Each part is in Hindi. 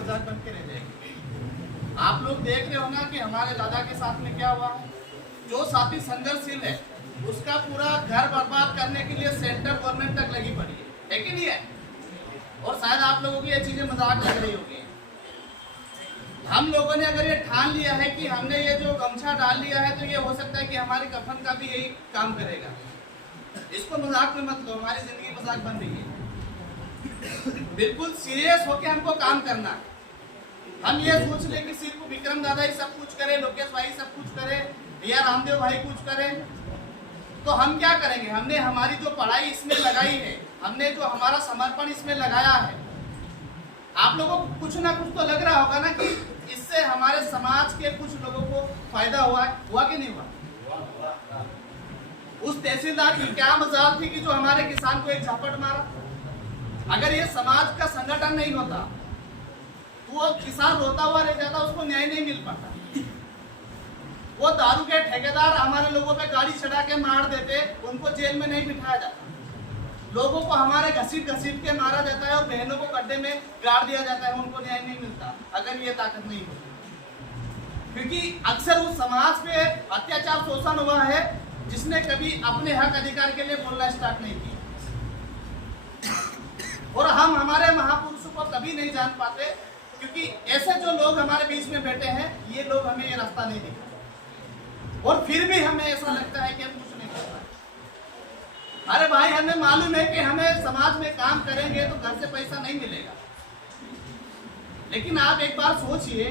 मजाक बन के रह जाएगी। आप लोग देख रहे हो ना कि हमारे दादा के साथ में क्या हुआ है। जो साथी संघर्षशील है उसका पूरा घर बर्बाद करने के लिए सेंट्रल गवर्नमेंट तक लगी पड़ी है कि नहीं है? और शायद आप लोगों की ये चीजें मजाक लग रही होगी। हम लोगों ने अगर ये ठान लिया है कि हमने ये जो गमछा डाल लिया है तो ये हो सकता है कि हमारे कफन का भी यही काम करेगा। इसको मजाक में मत लो, हमारी जिंदगी मजाक बन रही है। बिल्कुल सीरियस होके हमको काम करना है। हम ये सोच ले कि सिर्फ विक्रम दादा ही सब कुछ करे, लोकेश भाई सब कुछ करे या रामदेव भाई कुछ करे, तो हम क्या करेंगे? हमने हमारी जो पढ़ाई इसमें लगाई है, हमने जो हमारा समर्पण इसमें लगाया है, आप लोगों को कुछ ना कुछ तो लग रहा होगा ना कि इससे हमारे समाज के कुछ लोगों को फायदा हुआ है। हुआ कि नहीं हुआ? उस तहसीलदार की क्या मजाल थी कि जो हमारे किसान को एक झापट मारा। अगर ये समाज का संगठन नहीं होता तो वो किसान रोता हुआ रह जाता, उसको न्याय नहीं मिल पाता। वो दारू के ठेकेदार हमारे लोगों पे गाड़ी चढ़ा के मार देते, उनको जेल में नहीं बिठाया जाता। लोगों को हमारे घसीट घसीट के मारा जाता है और बहनों को गड्ढे में गाड़ दिया जाता है, उनको न्याय नहीं मिलता अगर ये ताकत नहीं होती। क्योंकि अक्सर उस समाज पे अत्याचार शोषण हुआ है जिसने कभी अपने हक अधिकार के लिए बोलना स्टार्ट नहीं किया। और हम हमारे महापुरुषों को कभी नहीं जान पाते क्योंकि ऐसे जो लोग हमारे बीच में बैठे हैं, ये लोग हमें ये रास्ता नहीं दिखाते और फिर भी हमें ऐसा लगता है कि हम कुछ नहीं कर रहे। अरे भाई, हमें मालूम है कि हमें समाज में काम करेंगे तो घर से पैसा नहीं मिलेगा, लेकिन आप एक बार सोचिए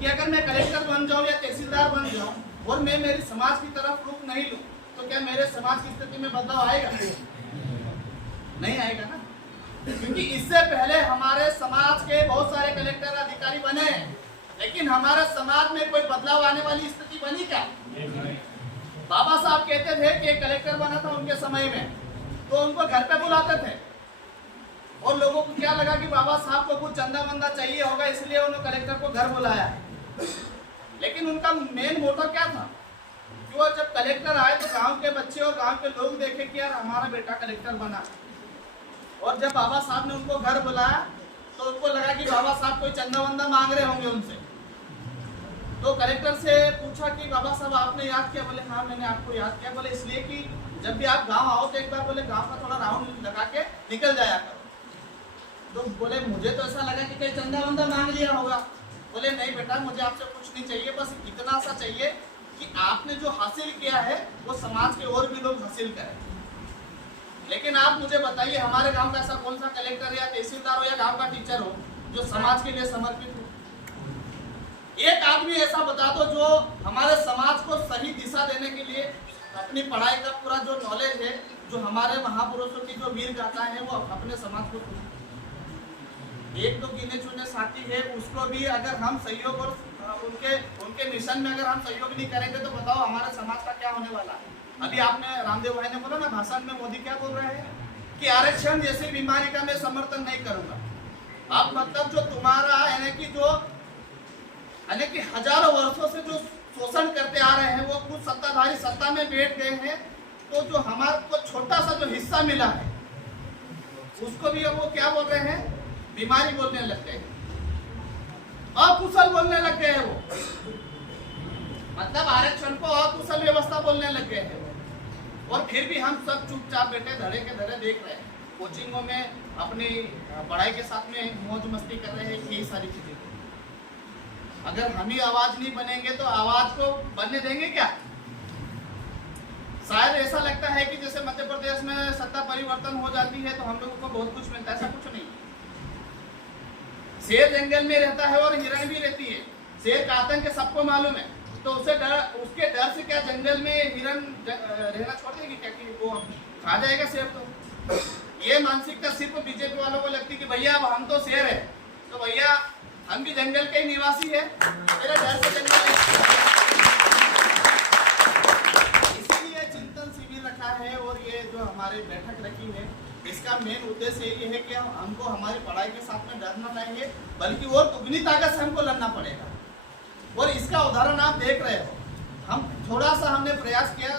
कि अगर मैं कलेक्टर बन जाऊं या तहसीलदार बन जाऊं और मैं मेरी समाज की तरफ रुख नहीं लूं तो क्या मेरे समाज की स्थिति में बदलाव आएगा? नहीं आएगा ना, क्योंकि इससे पहले हमारे समाज के बहुत सारे कलेक्टर अधिकारी बने, लेकिन हमारे समाज में कोई बदलाव आने वाली स्थिति बनी क्या? बाबा साहब कहते थे कि एक कलेक्टर बना था उनके समय में तो उनको घर पे बुलाते थे और लोगों को क्या लगा कि बाबा साहब को कुछ चंदा वंदा चाहिए होगा, इसलिए उन्होंने कलेक्टर को घर बुलाया। लेकिन उनका मेन मोटो क्या था कि वो जब कलेक्टर आए तो गांव के बच्चे और गांव के लोग देखे कि यार हमारा बेटा कलेक्टर बना। और जब बाबा साहब ने उनको घर बुलाया तो उनको लगा कि बाबा साहब कोई चंदा वंदा मांग रहे होंगे उनसे। तो कलेक्टर से पूछा कि बाबा साहब आपने याद किया? बोले हाँ मैंने आपको याद किया। बोले इसलिए कि जब भी आप गांव आओ तो एक बार बोले गांव का थोड़ा राउंड लगा के निकल जाया करो। तो बोले मुझे तो ऐसा लगा कि कहीं चंदा वंदा मांग लिया होगा। बोले नहीं बेटा, मुझे आपसे कुछ नहीं चाहिए, बस इतना सा चाहिए कि आपने जो हासिल किया है वो समाज के और भी लोग हासिल करें। लेकिन आप मुझे बताइए, हमारे गांव का ऐसा कौन सा कलेक्टर या तहसीलदार हो या गांव का टीचर हो जो समाज के लिए समर्पित हो? एक आदमी ऐसा बता दो जो हमारे समाज को सही दिशा देने के लिए अपनी पढ़ाई का पूरा जो नॉलेज है, जो हमारे महापुरुषों की जो वीर गाथा है, वो अपने समाज को एक दो गिने चुने साथी है, उसको भी अगर हम सहयोग और उनके मिशन में अगर हम सहयोग नहीं करेंगे तो बताओ हमारे समाज का क्या होने वाला है? अभी आपने रामदेव भाई ने बोला ना भाषण में, मोदी क्या बोल रहे हैं कि आरक्षण जैसी बीमारी का मैं समर्थन नहीं करूंगा। अब मतलब जो तुम्हारा यानी कि हजारों वर्षों से जो शोषण करते आ रहे हैं, वो कुछ सत्ताधारी सत्ता में बैठ गए हैं, तो जो हमारे को छोटा सा जो हिस्सा मिला है उसको भी वो क्या बोल रहे हैं? बीमारी बोलने लग गए, अकुशल बोलने लग गए हैं। वो मतलब आरक्षण को अकुशल व्यवस्था बोलने लग गए हैं। और फिर भी हम सब चुपचाप बैठे धड़े के धड़े देख रहे हैं, कोचिंगों में अपनी पढ़ाई के साथ में मौज मस्ती कर रहे हैं, यही सारी चीजें। अगर हम ही आवाज नहीं बनेंगे तो आवाज को बनने देंगे क्या? शायद ऐसा लगता है कि जैसे मध्य प्रदेश में सत्ता परिवर्तन हो जाती है तो हम लोगों को बहुत कुछ मिलता है, ऐसा कुछ नहीं। शेर जंगल में रहता है और हिरण भी रहती है। शेर का आतंक सबको मालूम है, तो उसके डर से क्या जंगल में हिरण रहना छोड़ देगी क्या कि वो खा जाएगा शेर? तो ये मानसिकता सिर्फ बीजेपी वालों को लगती कि भैया अब हम तो शेर है, तो भैया हम भी जंगल के ही निवासी है, मेरा डर से जंगल है। इसीलिए चिंतन शिविर रखा है और ये जो हमारी बैठक रखी है, इसका मेन उद्देश्य ये है कि हमको हमारी पढ़ाई के साथ में डरना नहीं है, बल्कि और दुगनी ताकत से हमको लड़ना पड़ेगा। और इसका उदाहरण आप देख रहे हो। हम थोड़ा सा हमने प्रयास किया,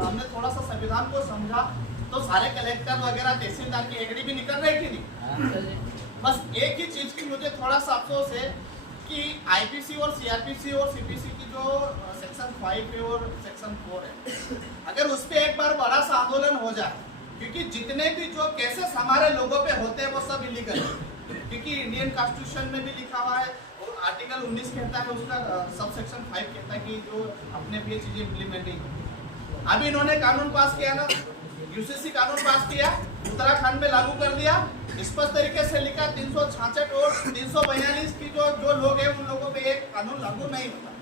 हमने थोड़ा सा संविधान को समझा, तो सारे कलेक्टर वगैरह तहसीलदार की एगड़ी भी निकल रही थी नहीं? बस एक ही चीज की मुझे थोड़ा सा अफसोस है कि आईपीसी और सीआरपीसी और सीपीसी की जो सेक्शन 5 है और सेक्शन 4 है, अगर उस पर एक बार बड़ा सा आंदोलन हो जाए, क्योंकि जितने भी जो केसेस हमारे लोगों पे होते हैं वो सब इलीगल है, क्योंकि इंडियन कॉन्स्टिट्यूशन में भी लिखा हुआ है और आर्टिकल 19 कहता है, उसका सब सेक्शन 5 कहता है कि जो अपने पे चीजें इम्प्लीमेंटिंग होती। अभी इन्होंने कानून पास किया ना, यूसीसी कानून पास किया, उत्तराखंड में लागू कर दिया, स्पष्ट तरीके से लिखा 366 और 342 की जो लोग हैं उन लोगों पे एक कानून लागू नहीं होता।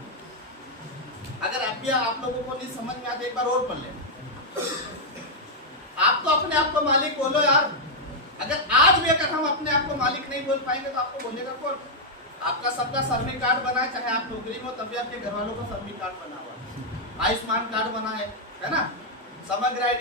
अगर आप लोगों को नहीं समझ में आता एक बार और पढ़ लें। आप तो अपने आप को मालिक बोलो यार, अगर आज भी अगर हम अपने आप को मालिक नहीं बोल पाएंगे तो आपको बोलेगा कौन? आपका सबका सर्विस कार्ड बना है, चाहे आप नौकरी में हो तब भी आपके घर वालों का सर्विस कार्ड बना हुआ है, आयुष्मान कार्ड बना है ना, समग्र